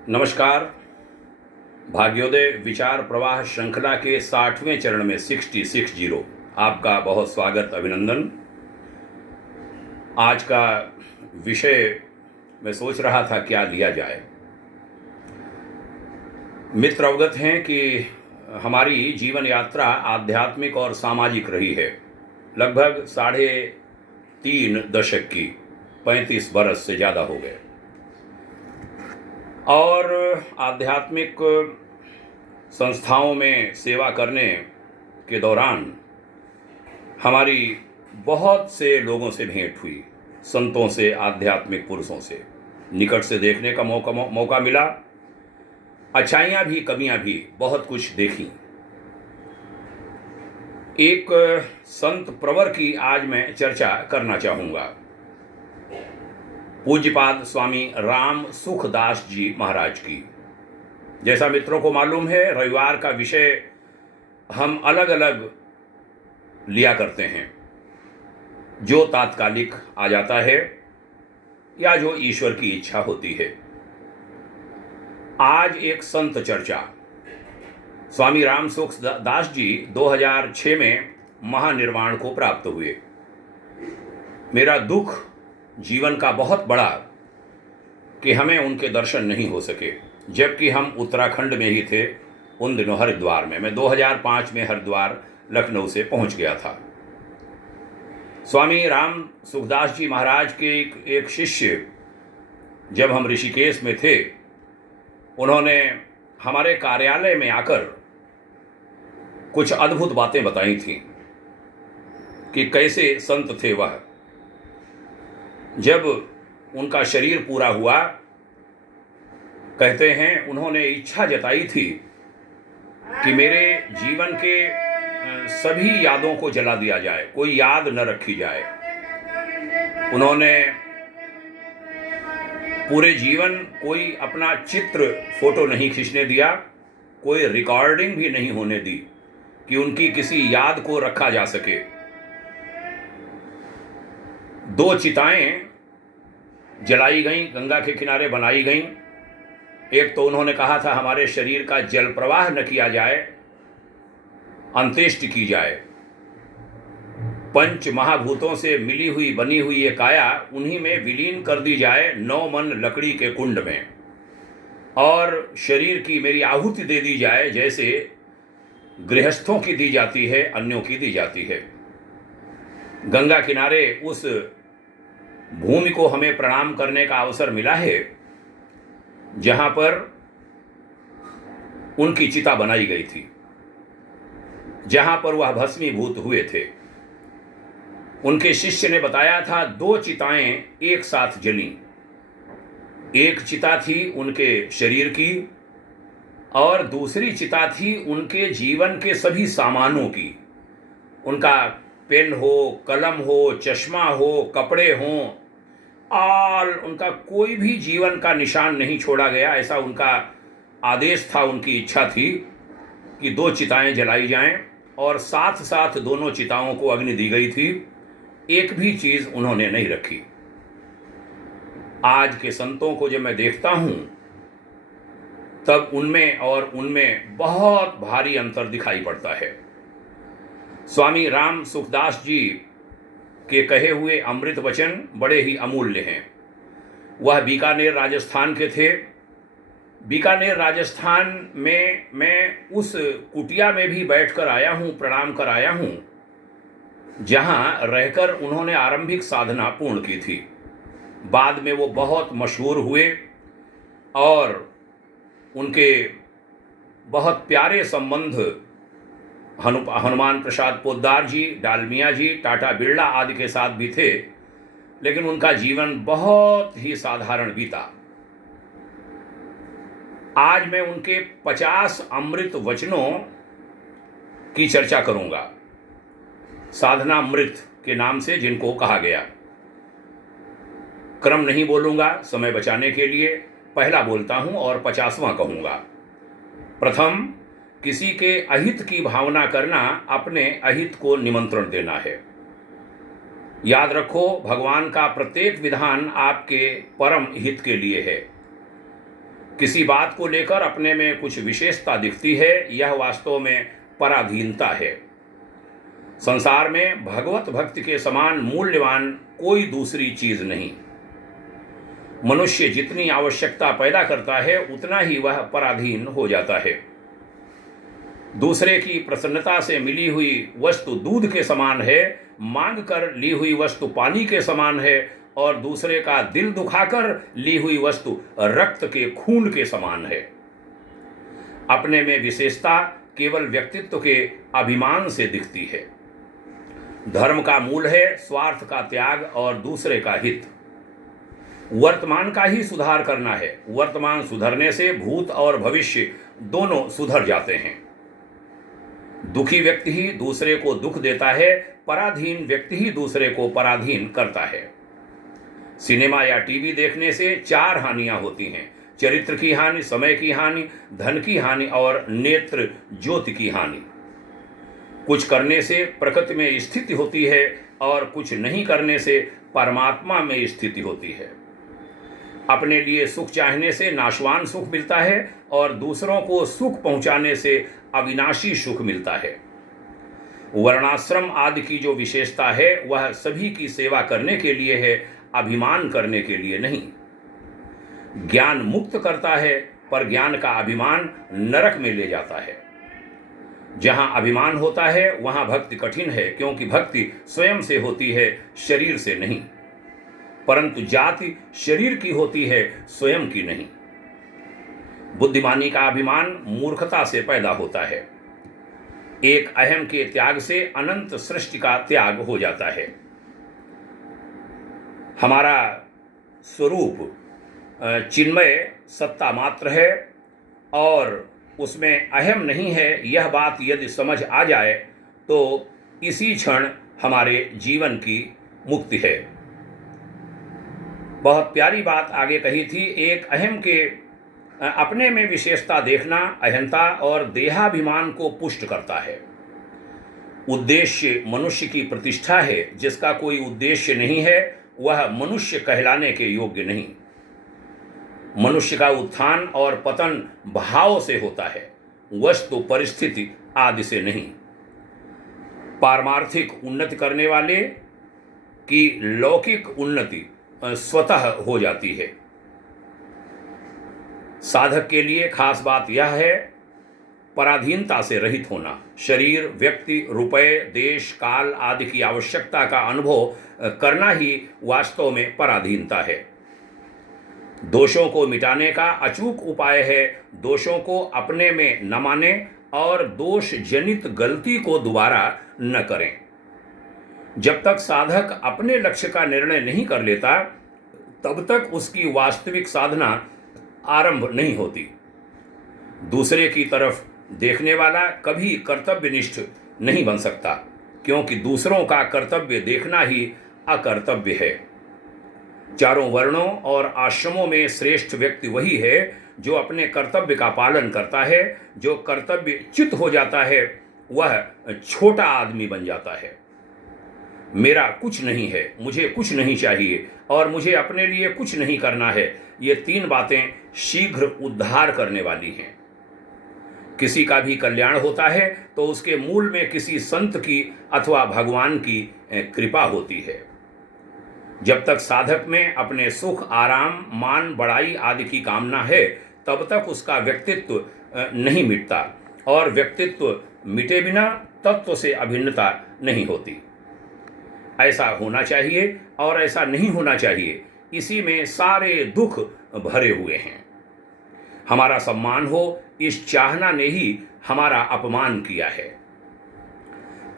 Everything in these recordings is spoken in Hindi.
नमस्कार। भाग्योदय विचार प्रवाह श्रृंखला के 60वें चरण में 60 आपका बहुत स्वागत, अभिनंदन। आज का विषय मैं सोच रहा था क्या लिया जाए। मित्र अवगत हैं कि हमारी जीवन यात्रा आध्यात्मिक और सामाजिक रही है। लगभग 3.5 दशक की, 35 बरस से ज़्यादा हो गए। और आध्यात्मिक संस्थाओं में सेवा करने के दौरान हमारी बहुत से लोगों से भेंट हुई, संतों से, आध्यात्मिक पुरुषों से निकट से देखने का मौका मिला। अच्छाइयाँ भी, कमियाँ भी, बहुत कुछ देखी। एक संत प्रवर की आज मैं चर्चा करना चाहूँगा, पूज्यपाद स्वामी राम सुखदास जी महाराज की। जैसा मित्रों को मालूम है, रविवार का विषय हम अलग अलग लिया करते हैं, जो तात्कालिक आ जाता है या जो ईश्वर की इच्छा होती है। आज एक संत चर्चा। स्वामी राम सुखदास जी 2006 में महानिर्वाण को प्राप्त हुए। मेरा दुख जीवन का बहुत बड़ा कि हमें उनके दर्शन नहीं हो सके, जबकि हम उत्तराखंड में ही थे उन दिनों, हरिद्वार में। मैं 2005 में हरिद्वार लखनऊ से पहुंच गया था। स्वामी राम सुखदास जी महाराज के एक शिष्य, जब हम ऋषिकेश में थे, उन्होंने हमारे कार्यालय में आकर कुछ अद्भुत बातें बताई थीं कि कैसे संत थे वह। जब उनका शरीर पूरा हुआ, कहते हैं उन्होंने इच्छा जताई थी कि मेरे जीवन के सभी यादों को जला दिया जाए, कोई याद न रखी जाए। उन्होंने पूरे जीवन कोई अपना चित्र, फोटो नहीं खींचने दिया, कोई रिकॉर्डिंग भी नहीं होने दी कि उनकी किसी याद को रखा जा सके। 2 चिताएं जलाई गईं, गंगा के किनारे बनाई गईं। एक तो उन्होंने कहा था हमारे शरीर का जल प्रवाह न किया जाए, अंत्येष्टि की जाए। 5 महाभूतों से मिली हुई बनी हुई ये काया उन्हीं में विलीन कर दी जाए, 9 मन लकड़ी के कुंड में, और शरीर की मेरी आहुति दे दी जाए, जैसे गृहस्थों की दी जाती है, अन्यों की दी जाती है। गंगा किनारे उस भूमि को हमें प्रणाम करने का अवसर मिला है जहां पर उनकी चिता बनाई गई थी, जहां पर वह भस्मीभूत हुए थे। उनके शिष्य ने बताया था 2 चिताएं एक साथ जली। एक चिता थी उनके शरीर की और दूसरी चिता थी उनके जीवन के सभी सामानों की। उनका पेन हो, कलम हो, चश्मा हो, कपड़े हों, उनका कोई भी जीवन का निशान नहीं छोड़ा गया। ऐसा उनका आदेश था, उनकी इच्छा थी कि 2 चिताएं जलाई जाएं, और साथ साथ दोनों चिताओं को अग्नि दी गई थी। एक भी चीज उन्होंने नहीं रखी। आज के संतों को जब मैं देखता हूं, तब उनमें और उनमें बहुत भारी अंतर दिखाई पड़ता है। स्वामी राम सुखदास जी के कहे हुए अमृत वचन बड़े ही अमूल्य हैं। वह बीकानेर राजस्थान के थे। बीकानेर राजस्थान में मैं उस कुटिया में भी बैठकर आया हूँ, प्रणाम कर आया हूँ, जहाँ रहकर उन्होंने आरंभिक साधना पूर्ण की थी। बाद में वो बहुत मशहूर हुए और उनके बहुत प्यारे संबंध हनुमान प्रसाद पोद्दार जी, डालमिया जी, टाटा बिरला आदि के साथ भी थे, लेकिन उनका जीवन बहुत ही साधारण बीता। आज मैं उनके 50 अमृत वचनों की चर्चा करूंगा, साधना अमृत के नाम से जिनको कहा गया। क्रम नहीं बोलूंगा समय बचाने के लिए, पहला बोलता हूं और 50वां कहूंगा। प्रथम, किसी के अहित की भावना करना अपने अहित को निमंत्रण देना है। याद रखो, भगवान का प्रत्येक विधान आपके परम हित के लिए है। किसी बात को लेकर अपने में कुछ विशेषता दिखती है, यह वास्तव में पराधीनता है। संसार में भगवत भक्ति के समान मूल्यवान कोई दूसरी चीज नहीं। मनुष्य जितनी आवश्यकता पैदा करता है उतना ही वह पराधीन हो जाता है। दूसरे की प्रसन्नता से मिली हुई वस्तु दूध के समान है, मांग कर ली हुई वस्तु पानी के समान है, और दूसरे का दिल दुखाकर ली हुई वस्तु रक्त के खून के समान है। अपने में विशेषता केवल व्यक्तित्व के अभिमान से दिखती है। धर्म का मूल है स्वार्थ का त्याग और दूसरे का हित। वर्तमान का ही सुधार करना है। वर्तमान सुधरने से भूत और भविष्य दोनों सुधर जाते हैं। दुखी व्यक्ति ही दूसरे को दुख देता है, पराधीन व्यक्ति ही दूसरे को पराधीन करता है। सिनेमा या टीवी देखने से 4 हानियां होती हैं: चरित्र की हानि, समय की हानि, धन की हानि और नेत्र ज्योति की हानि। कुछ करने से प्रकृति में स्थिति होती है और कुछ नहीं करने से परमात्मा में स्थिति होती है। अपने लिए सुख चाहने से नाशवान सुख मिलता है और दूसरों को सुख पहुंचाने से अविनाशी सुख मिलता है। वर्णाश्रम आदि की जो विशेषता है वह सभी की सेवा करने के लिए है, अभिमान करने के लिए नहीं। ज्ञान मुक्त करता है, पर ज्ञान का अभिमान नरक में ले जाता है। जहां अभिमान होता है वहां भक्ति कठिन है, क्योंकि भक्ति स्वयं से होती है, शरीर से नहीं। परंतु जाति शरीर की होती है, स्वयं की नहीं। बुद्धिमानी का अभिमान मूर्खता से पैदा होता है। एक अहम के त्याग से अनंत सृष्टि का त्याग हो जाता है। हमारा स्वरूप चिन्मय सत्ता मात्र है और उसमें अहम नहीं है। यह बात यदि समझ आ जाए तो इसी क्षण हमारे जीवन की मुक्ति है। बहुत प्यारी बात आगे कही थी। एक अहम के अपने में विशेषता देखना अहंता और देहाभिमान को पुष्ट करता है। उद्देश्य मनुष्य की प्रतिष्ठा है। जिसका कोई उद्देश्य नहीं है वह मनुष्य कहलाने के योग्य नहीं। मनुष्य का उत्थान और पतन भाव से होता है, वस्तु परिस्थिति आदि से नहीं। पारमार्थिक उन्नति करने वाले की लौकिक उन्नति स्वतः हो जाती है। साधक के लिए खास बात यह है पराधीनता से रहित होना। शरीर, व्यक्ति, रुपए, देश, काल आदि की आवश्यकता का अनुभव करना ही वास्तव में पराधीनता है। दोषों को मिटाने का अचूक उपाय है दोषों को अपने में न माने और दोष जनित गलती को दोबारा न करें। जब तक साधक अपने लक्ष्य का निर्णय नहीं कर लेता तब तक उसकी वास्तविक साधना आरंभ नहीं होती। दूसरे की तरफ देखने वाला कभी कर्तव्यनिष्ठ नहीं बन सकता, क्योंकि दूसरों का कर्तव्य देखना ही अकर्तव्य है। चारों वर्णों और आश्रमों में श्रेष्ठ व्यक्ति वही है जो अपने कर्तव्य का पालन करता है। जो कर्तव्य च्युत हो जाता है वह छोटा आदमी बन जाता है। मेरा कुछ नहीं है, मुझे कुछ नहीं चाहिए और मुझे अपने लिए कुछ नहीं करना है, ये 3 बातें शीघ्र उद्धार करने वाली हैं। किसी का भी कल्याण होता है तो उसके मूल में किसी संत की अथवा भगवान की कृपा होती है। जब तक साधक में अपने सुख, आराम, मान, बड़ाई आदि की कामना है तब तक उसका व्यक्तित्व नहीं मिटता, और व्यक्तित्व मिटे बिना तत्व से अभिन्नता नहीं होती। ऐसा होना चाहिए और ऐसा नहीं होना चाहिए, इसी में सारे दुख भरे हुए हैं। हमारा सम्मान हो, इस चाहना ने ही हमारा अपमान किया है।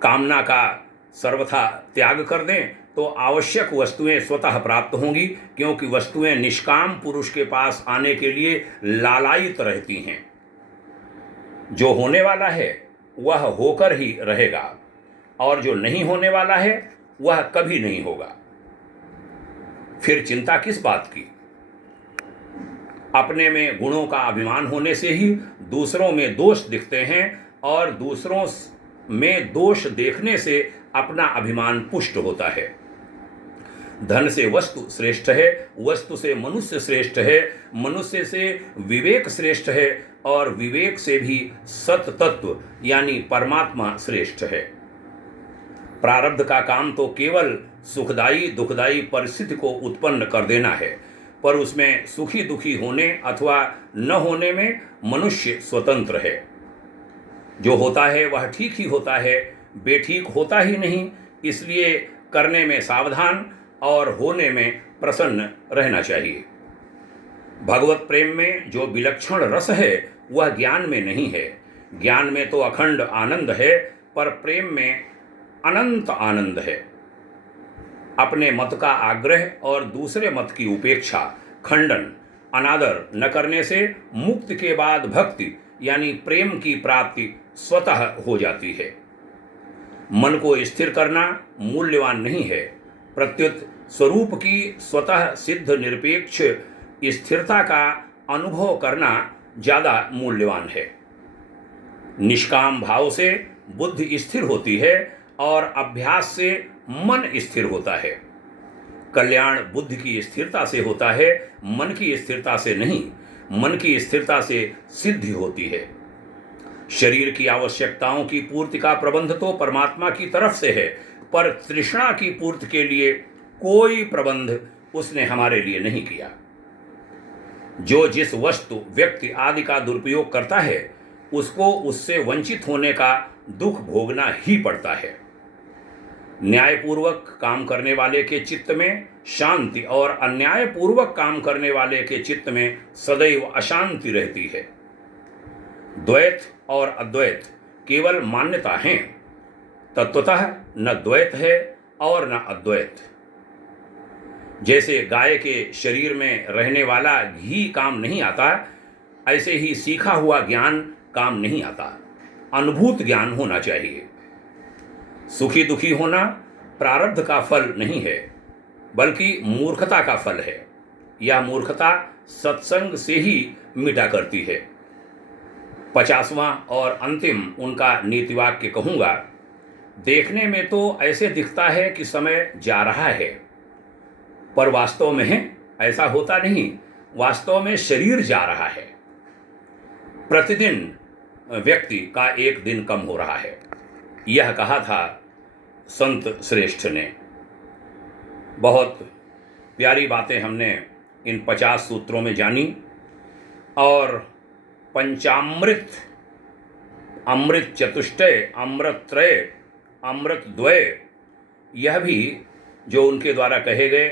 कामना का सर्वथा त्याग कर दें तो आवश्यक वस्तुएं स्वतः प्राप्त होंगी, क्योंकि वस्तुएं निष्काम पुरुष के पास आने के लिए लालायित रहती हैं। जो होने वाला है वह होकर ही रहेगा और जो नहीं होने वाला है वह कभी नहीं होगा। फिर चिंता किस बात की? अपने में गुणों का अभिमान होने से ही दूसरों में दोष दिखते हैं और दूसरों में दोष देखने से अपना अभिमान पुष्ट होता है। धन से वस्तु श्रेष्ठ है, वस्तु से मनुष्य श्रेष्ठ है, मनुष्य से विवेक श्रेष्ठ है, और विवेक से भी सत तत्व यानी परमात्मा श्रेष्ठ है। प्रारब्ध का काम तो केवल सुखदायी दुखदायी परिस्थिति को उत्पन्न कर देना है, पर उसमें सुखी दुखी होने अथवा न होने में मनुष्य स्वतंत्र है। जो होता है वह ठीक ही होता है, बेठीक होता ही नहीं। इसलिए करने में सावधान और होने में प्रसन्न रहना चाहिए। भगवत प्रेम में जो विलक्षण रस है वह ज्ञान में नहीं है। ज्ञान में तो अखंड आनंद है, पर प्रेम में अनंत आनंद है। अपने मत का आग्रह और दूसरे मत की उपेक्षा, खंडन, अनादर न करने से मुक्ति के बाद भक्ति यानी प्रेम की प्राप्ति स्वतः हो जाती है। मन को स्थिर करना मूल्यवान नहीं है, प्रत्युत स्वरूप की स्वतः सिद्ध निरपेक्ष स्थिरता का अनुभव करना ज़्यादा मूल्यवान है। निष्काम भाव से बुद्धि स्थिर होती है और अभ्यास से मन स्थिर होता है। कल्याण बुद्धि की स्थिरता से होता है, मन की स्थिरता से नहीं। मन की स्थिरता से सिद्धि होती है। शरीर की आवश्यकताओं की पूर्ति का प्रबंध तो परमात्मा की तरफ से है, पर तृष्णा की पूर्ति के लिए कोई प्रबंध उसने हमारे लिए नहीं किया। जो जिस वस्तु व्यक्ति आदि का दुरुपयोग करता है उसको उससे वंचित होने का दुख भोगना ही पड़ता है। न्यायपूर्वक काम करने वाले के चित्त में शांति और अन्यायपूर्वक काम करने वाले के चित्त में सदैव अशांति रहती है। द्वैत और अद्वैत केवल मान्यता हैं, तत्वतः न द्वैत है और न अद्वैत। जैसे गाय के शरीर में रहने वाला घी काम नहीं आता, ऐसे ही सीखा हुआ ज्ञान काम नहीं आता। अनुभूत ज्ञान होना चाहिए। सुखी दुखी होना प्रारब्ध का फल नहीं है, बल्कि मूर्खता का फल है। यह मूर्खता सत्संग से ही मिटा करती है। 50वां और अंतिम उनका नीतिवाक्य कहूँगा। देखने में तो ऐसे दिखता है कि समय जा रहा है, पर वास्तव में ऐसा होता नहीं। वास्तव में शरीर जा रहा है। प्रतिदिन व्यक्ति का एक दिन कम हो रहा है। यह कहा था संत श्रेष्ठ ने। बहुत प्यारी बातें हमने इन 50 सूत्रों में जानी। और पंचामृत, अमृत चतुष्टय, अमृत त्रय, अमृत द्वय, यह भी जो उनके द्वारा कहे गए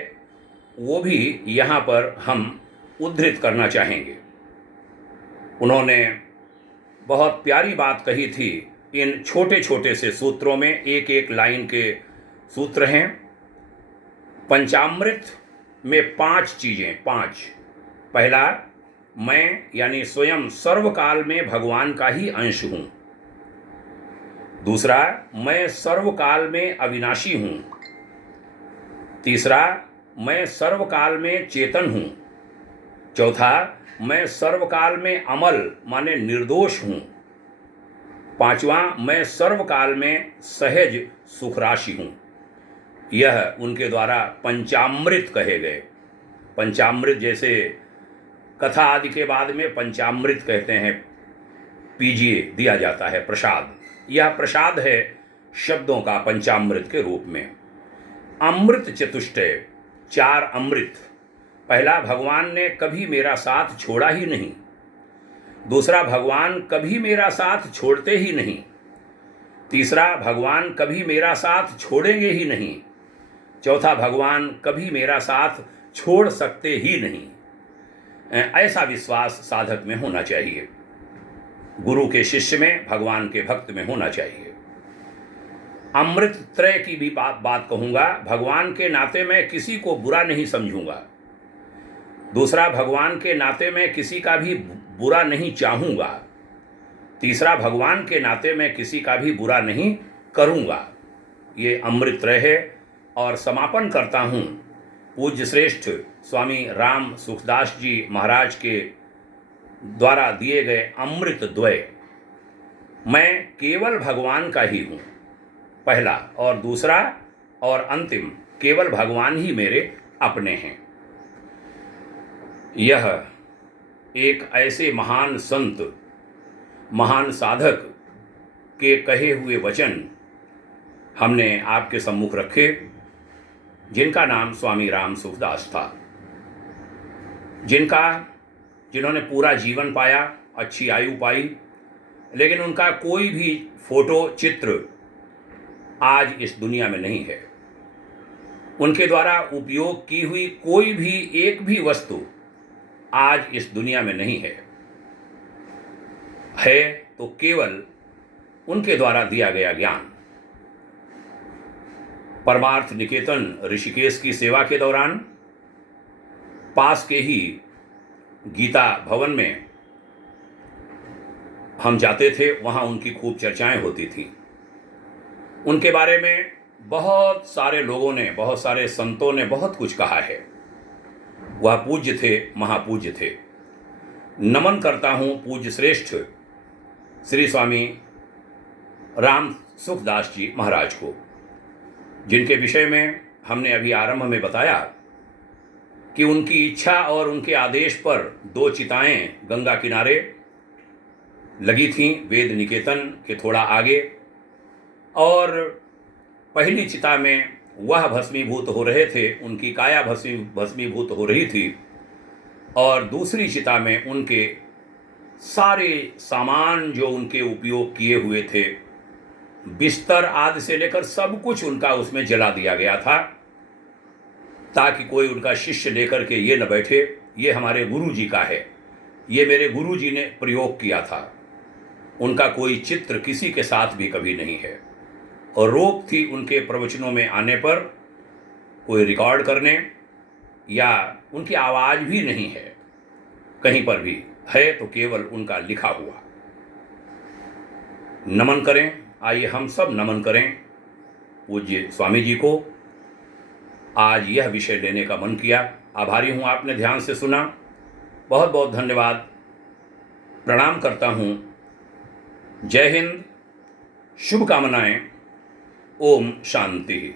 वो भी यहाँ पर हम उद्धृत करना चाहेंगे। उन्होंने बहुत प्यारी बात कही थी। इन छोटे छोटे से सूत्रों में एक एक लाइन के सूत्र हैं। पंचामृत में 5 चीज़ें, 5। पहला, मैं यानी स्वयं सर्वकाल में भगवान का ही अंश हूँ। दूसरा, मैं सर्वकाल में अविनाशी हूँ। तीसरा, मैं सर्वकाल में चेतन हूँ। चौथा, मैं सर्वकाल में अमल माने निर्दोष हूँ। 5वां, मैं सर्वकाल में सहज सुखराशि हूँ। यह उनके द्वारा पंचामृत कहे गए। पंचामृत जैसे कथा आदि के बाद में पंचामृत कहते हैं, पीजिए दिया जाता है प्रसाद। यह प्रसाद है शब्दों का पंचामृत के रूप में। अमृत चतुष्टय, 4 अमृत। पहला, भगवान ने कभी मेरा साथ छोड़ा ही नहीं। दूसरा, भगवान कभी मेरा साथ छोड़ते ही नहीं। तीसरा, भगवान कभी मेरा साथ छोड़ेंगे ही नहीं। चौथा, भगवान कभी मेरा साथ छोड़ सकते ही नहीं। ऐसा विश्वास साधक में होना चाहिए। गुरु के शिष्य में, भगवान के भक्त में होना चाहिए। अमृत त्रय की भी बात कहूँगा। भगवान के नाते मैं किसी को बुरा नहीं समझूंगा। दूसरा, भगवान के नाते मैं किसी का भी बुरा नहीं चाहूँगा। तीसरा, भगवान के नाते मैं किसी का भी बुरा नहीं करूँगा। ये अमृत त्रय है। और समापन करता हूँ पूज्य श्रेष्ठ स्वामी राम सुखदास जी महाराज के द्वारा दिए गए अमृत द्वय। मैं केवल भगवान का ही हूँ, पहला, और दूसरा और अंतिम केवल भगवान ही मेरे अपने हैं। यह एक ऐसे महान संत, महान साधक के कहे हुए वचन हमने आपके सम्मुख रखे, जिनका नाम स्वामी राम सुखदास था, जिन्होंने पूरा जीवन पाया, अच्छी आयु पाई, लेकिन उनका कोई भी फोटो चित्र आज इस दुनिया में नहीं है। उनके द्वारा उपयोग की हुई कोई भी एक भी वस्तु आज इस दुनिया में नहीं है तो केवल उनके द्वारा दिया गया ज्ञान। परमार्थ निकेतन ऋषिकेश की सेवा के दौरान पास के ही गीता भवन में हम जाते थे, वहाँ उनकी खूब चर्चाएं होती थी। उनके बारे में बहुत सारे लोगों ने, बहुत सारे संतों ने बहुत कुछ कहा है। वह पूज्य थे, महापूज्य थे। नमन करता हूँ पूज्य श्रेष्ठ श्री स्वामी राम सुखदास जी महाराज को, जिनके विषय में हमने अभी आरंभ में बताया कि उनकी इच्छा और उनके आदेश पर 2 चिताएं गंगा किनारे लगी थीं, वेद निकेतन के थोड़ा आगे, और पहली चिता में वह भस्मीभूत हो रहे थे, उनकी काया भस्मीभूत हो रही थी, और दूसरी चिता में उनके सारे सामान जो उनके उपयोग किए हुए थे, बिस्तर आदि से लेकर सब कुछ उनका उसमें जला दिया गया था, ताकि कोई उनका शिष्य लेकर के ये न बैठे ये हमारे गुरु जी का है, ये मेरे गुरु जी ने प्रयोग किया था। उनका कोई चित्र किसी के साथ भी कभी नहीं है, और रोक थी उनके प्रवचनों में आने पर कोई रिकॉर्ड करने, या उनकी आवाज़ भी नहीं है कहीं पर भी, है तो केवल उनका लिखा हुआ। नमन करें, आइए हम सब नमन करें पूज्य स्वामी जी को। आज यह विषय लेने का मन किया, आभारी हूँ आपने ध्यान से सुना, बहुत बहुत धन्यवाद, प्रणाम करता हूँ। जय हिंद, शुभकामनाएं, ओम शांति।